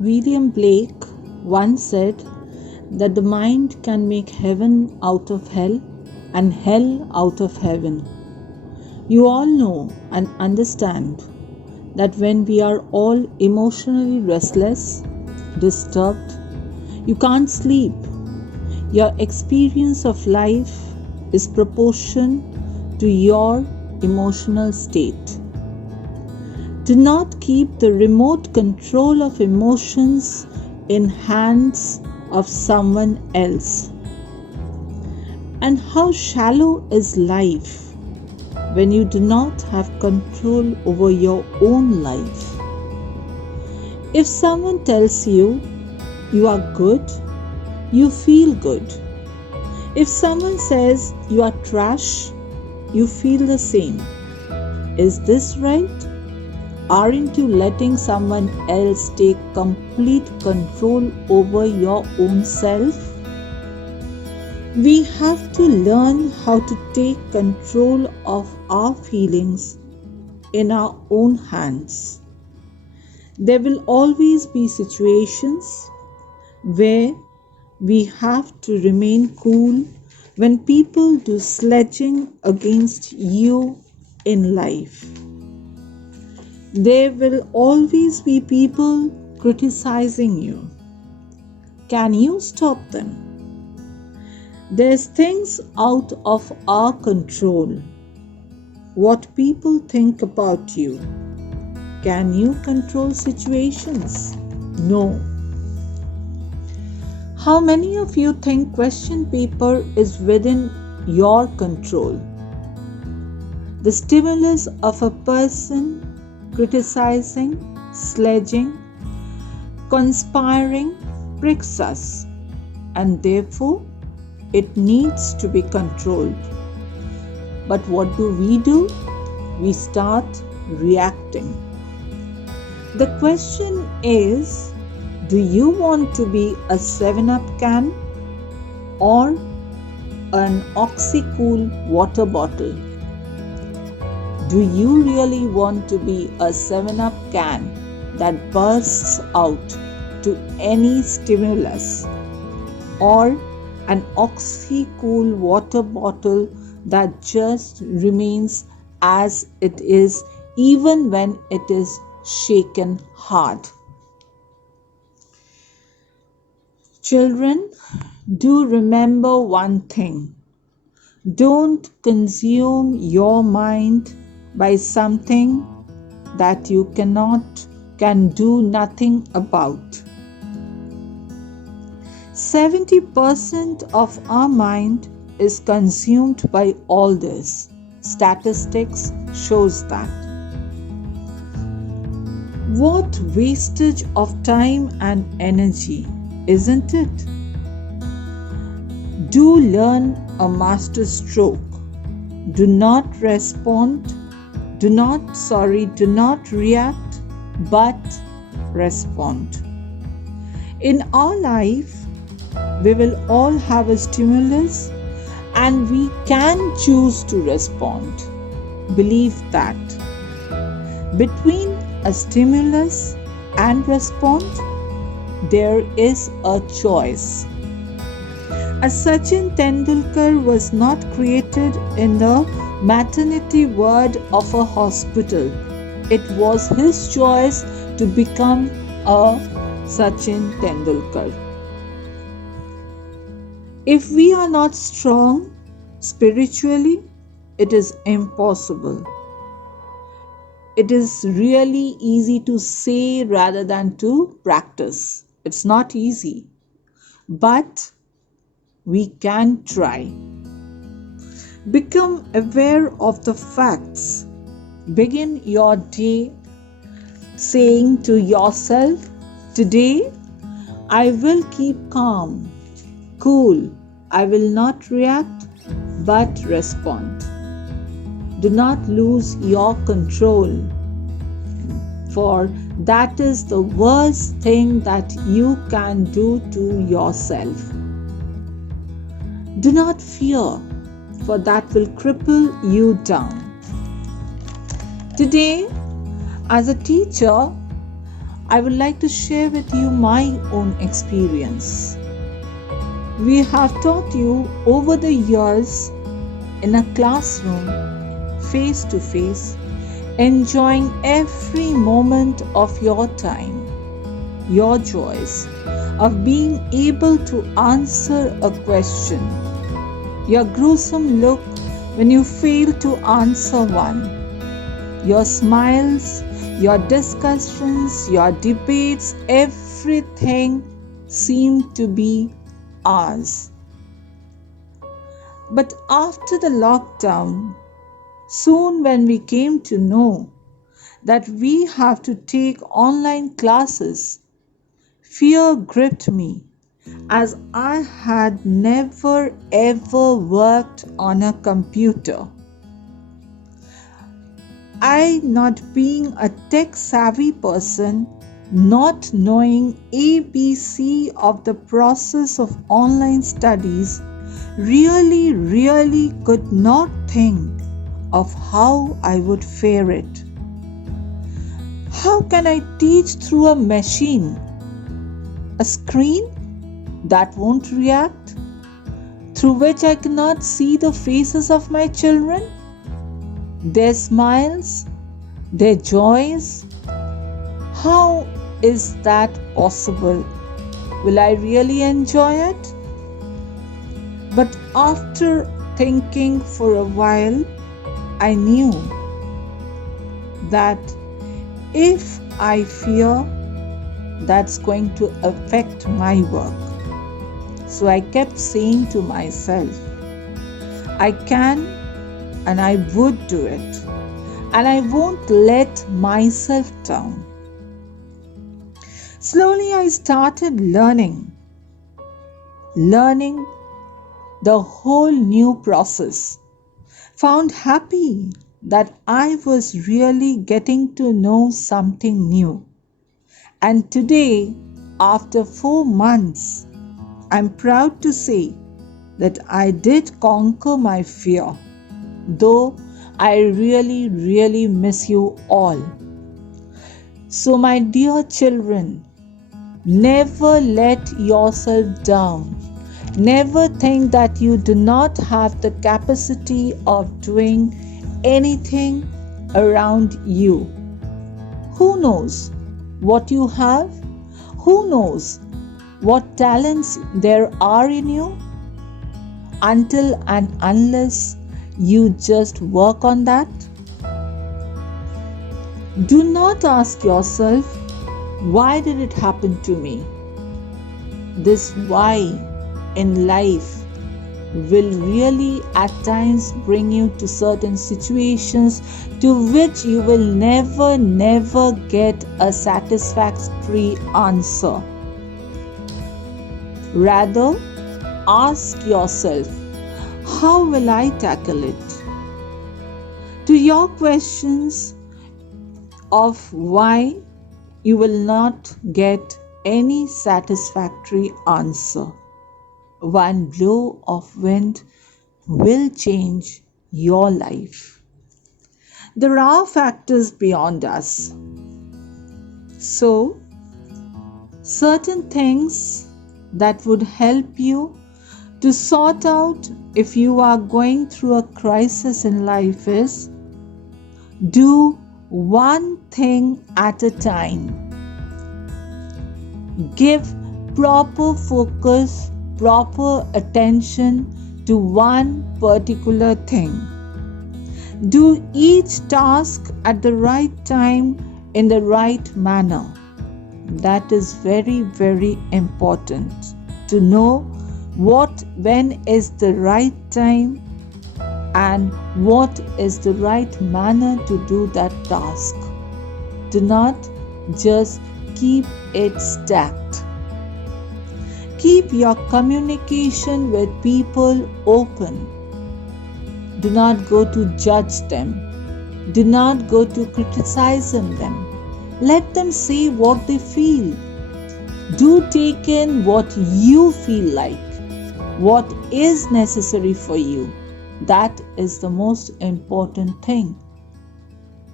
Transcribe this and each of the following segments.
William Blake once said that the mind can make heaven out of hell and hell out of heaven. You all know and understand that when we are all emotionally restless, disturbed, you can't sleep. Your experience of life is proportion to your emotional state. Do not keep the remote control of emotions in hands of someone else. And how shallow is life when you do not have control over your own life? If someone tells you you are good, you feel good. If someone says you are trash, you feel the same. Is this right? Aren't you letting someone else take complete control over your own self? We have to learn how to take control of our feelings in our own hands. There will always be situations where we have to remain cool when people do sledging against you in life. There will always be people criticizing you. Can you stop them? There's things out of our control. What people think about you. Can you control situations? No. How many of you think question paper is within your control? The stimulus of a person criticizing, sledging, conspiring pricks us, and therefore it needs to be controlled. But what do? We start reacting. The question is, do you want to be a 7-Up can or an Oxycool water bottle? Do you really want to be a 7-Up can that bursts out to any stimulus, or an Oxycool water bottle that just remains as it is even when it is shaken hard? Children, do remember one thing. Don't consume your mind by something that you can do nothing about. 70% of our mind is consumed by all this. Statistics shows that. What wastage of time and energy, isn't it? Do learn a master stroke. Do not respond. Do not react, but respond. In our life, we will all have a stimulus and we can choose to respond. Believe that. Between a stimulus and response, there is a choice. A Sachin Tendulkar was not created in the maternity ward of a hospital. It was his choice to become a Sachin Tendulkar. If we are not strong spiritually, it is impossible. It is really easy to say rather than to practice. It's not easy, but we can try. Become aware of the facts. Begin your day saying to yourself, today I will keep calm, cool. I will not react but respond. Do not lose your control, for that is the worst thing that you can do to yourself. Do not fear, for that will cripple you down. Today, as a teacher, I would like to share with you my own experience. We have taught you over the years in a classroom, face to face, enjoying every moment of your time, your joys of being able to answer a question, your gruesome look when you fail to answer one, your smiles, your discussions, your debates, everything seemed to be ours. But after the lockdown, soon when we came to know that we have to take online classes, fear gripped me as I had never ever worked on a computer. I, not being a tech savvy person, not knowing ABC of the process of online studies, really could not think of how I would fare it. How can I teach through a machine? A screen that won't react? Through which I cannot see the faces of my children? Their smiles? Their joys? How is that possible? Will I really enjoy it? But after thinking for a while, I knew that if I fear, that's going to affect my work. So I kept saying to myself, I can and I would do it, and I won't let myself down. Slowly I started learning the whole new process. Found happy that I was really getting to know something new. And today, after 4 months, I'm proud to say that I did conquer my fear, though I really miss you all. So my dear children, never let yourself down. Never think that you do not have the capacity of doing anything around you. Who knows what you have? Who knows what talents there are in you? Until and unless you just work on that. Do not ask yourself, why did it happen to me? This why in life will really at times bring you to certain situations to which you will never get a satisfactory answer. Rather, ask yourself, how will I tackle it? To your questions of why, you will not get any satisfactory answer. One blow of wind will change your life. There are factors beyond us. So, certain things that would help you to sort out if you are going through a crisis in life is, do one thing at a time. Give proper focus, proper attention to one particular thing. Do each task at the right time in the right manner. That is very important to know when is the right time and what is the right manner to do that task. Do not just keep it stacked. Keep your communication with people open. Do not go to judge them. Do not go to criticize them. Let them say what they feel. Do take in what you feel like, what is necessary for you. That is the most important thing.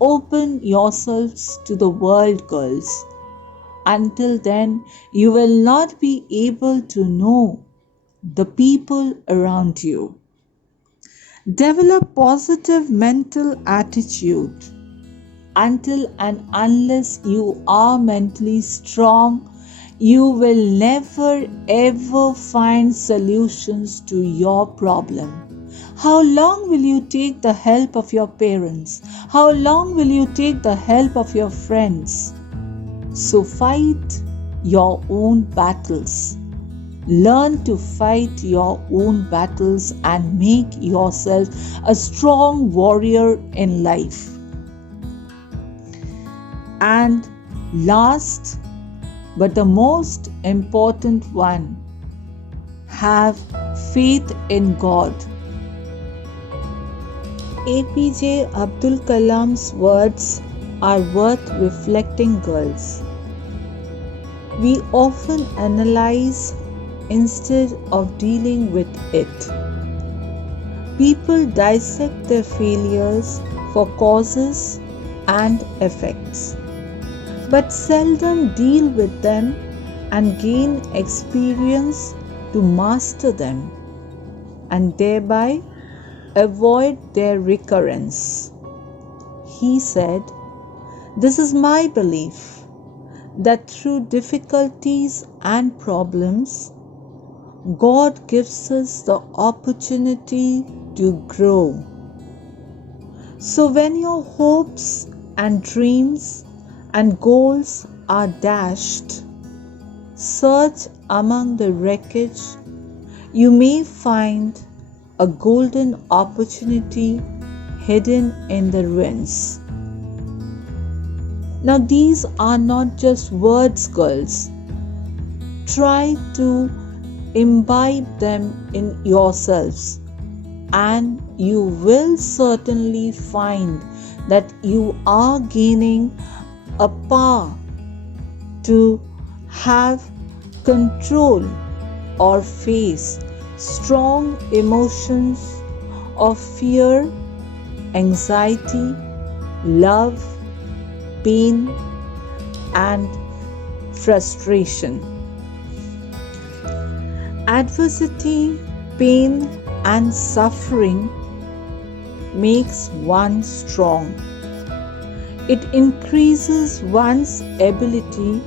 Open yourselves to the world, girls. Until then, you will not be able to know the people around you. Develop positive mental attitude. Until and unless you are mentally strong, you will never ever find solutions to your problem. How long will you take the help of your parents? How long will you take the help of your friends? So fight your own battles. Learn to fight your own battles and make yourself a strong warrior in life. And last but the most important one, have faith in God. APJ Abdul Kalam's words are worth reflecting, girls. We often analyze instead of dealing with it. People dissect their failures for causes and effects, but seldom deal with them and gain experience to master them, and thereby avoid their recurrence. He said, "This is my belief that through difficulties and problems, God gives us the opportunity to grow. So when your hopes and dreams and goals are dashed, search among the wreckage. You may find a golden opportunity hidden in the ruins." Now, these are not just words, girls. Try to imbibe them in yourselves, and you will certainly find that you are gaining a power to have control or face strong emotions of fear, anxiety, love, pain, and frustration. Adversity, pain, and suffering makes one strong. It increases one's ability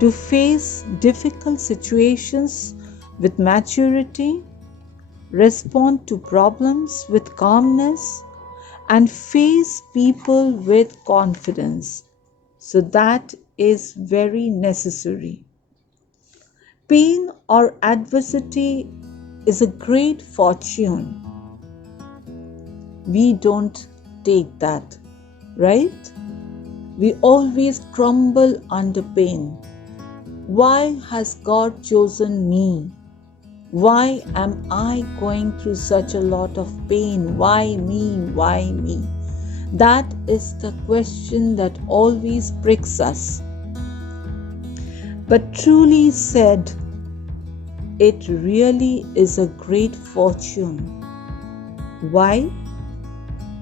to face difficult situations with maturity, respond to problems with calmness, and face people with confidence. So that is very necessary. Pain or adversity is a great fortune. We don't take that, right? We always crumble under pain. Why has God chosen me? Why am I going through such a lot of pain? Why me? Why me? That is the question that always pricks us. But truly said, it really is a great fortune. Why?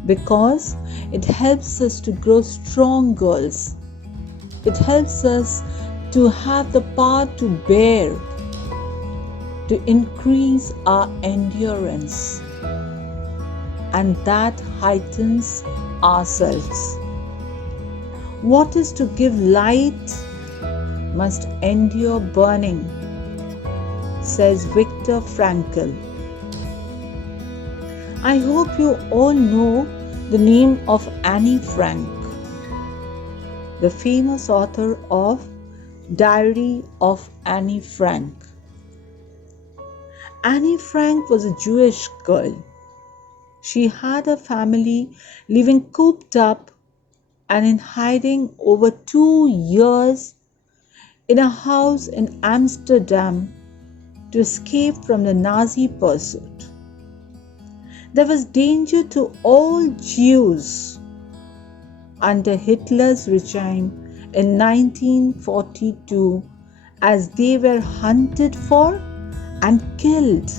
Because it helps us to grow strong, girls. It helps us to have the power to bear, to increase our endurance, and that heightens ourselves. What is to give light must endure burning, says Viktor Frankl. I hope you all know the name of Anne Frank, the famous author of Diary of Anne Frank. Anne Frank was a Jewish girl. She had a family living cooped up and in hiding over 2 years in a house in Amsterdam to escape from the Nazi pursuit. There was danger to all Jews under Hitler's regime in 1942 as they were hunted for and killed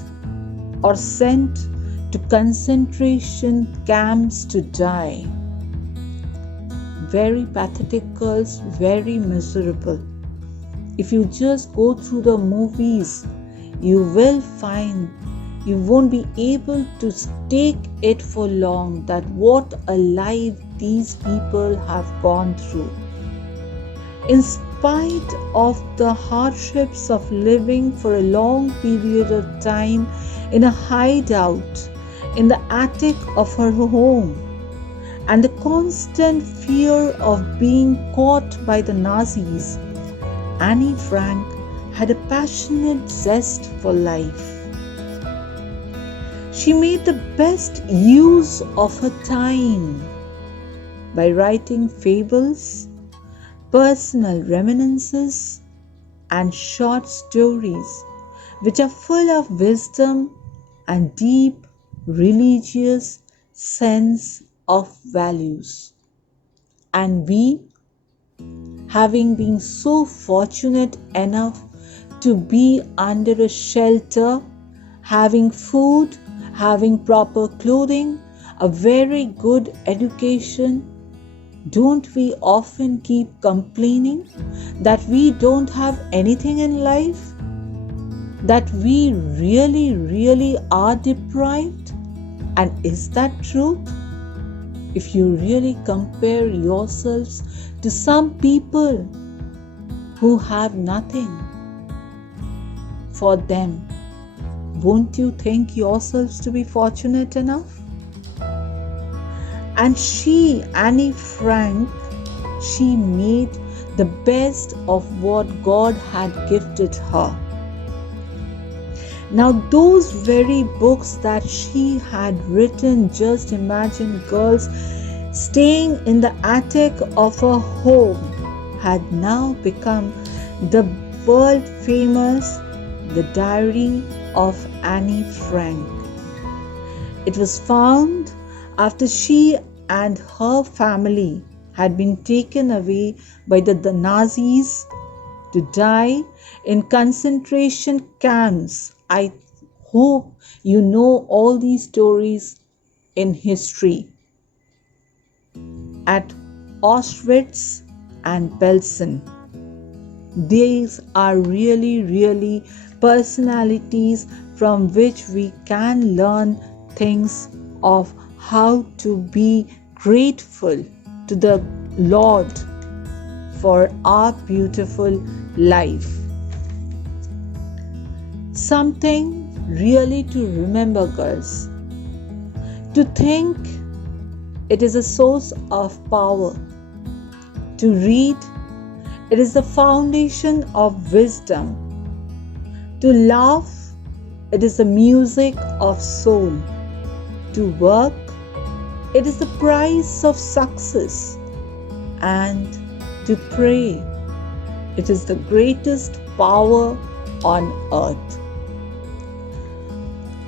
or sent to concentration camps to die. very pathetic girls, very miserable. If you just go through the movies, you will find you won't be able to take it for long that what a life these people have gone through. In spite of the hardships of living for a long period of time in a hideout in the attic of her home, and the constant fear of being caught by the Nazis, Annie Frank had a passionate zest for life. She made the best use of her time by writing fables, personal reminiscences, and short stories which are full of wisdom and deep religious sense of values. And we, having been so fortunate enough to be under a shelter, having food, having proper clothing, a very good education, don't we often keep complaining that we don't have anything in life? That we really are deprived? And is that truth? If you really compare yourselves to some people who have nothing for them, won't you think yourselves to be fortunate enough? And she, Annie Frank, she made the best of what God had gifted her. Now, those very books that she had written, just imagine, girls, staying in the attic of her home, had now become the world famous The Diary of Annie Frank. It was found after she and her family had been taken away by the Nazis to die in concentration camps. I hope you know all these stories in history. At Auschwitz and Belsen. These are really personalities from which we can learn things of how to be grateful to the Lord for our beautiful life. Something really to remember, girls. To think it is a source of power. To read, it is the foundation of wisdom. To laugh, it is the music of soul. To work, it is the price of success. And to pray, it is the greatest power on earth.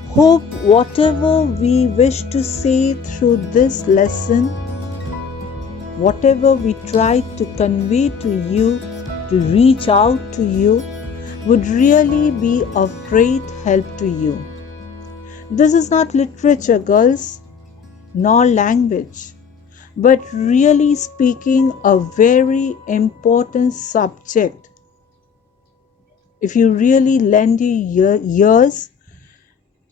Hope whatever we wish to say through this lesson, whatever we try to convey to you, to reach out to you, would really be of great help to you. This is not literature, girls, nor language, but really speaking a very important subject. If you really lend your ears,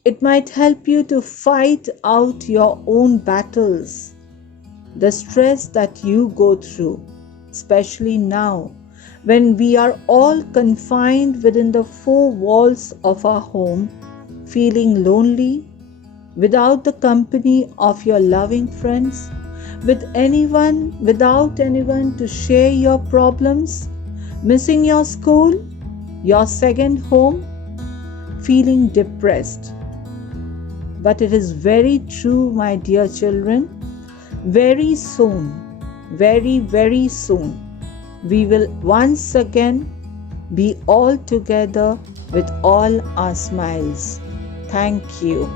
it might help you to fight out your own battles, the stress that you go through, especially now when we are all confined within the four walls of our home, feeling lonely, without the company of your loving friends, without anyone to share your problems, missing your school, your second home, feeling depressed. But it is very true, my dear children, very soon, very soon, we will once again be all together with all our smiles. Thank you.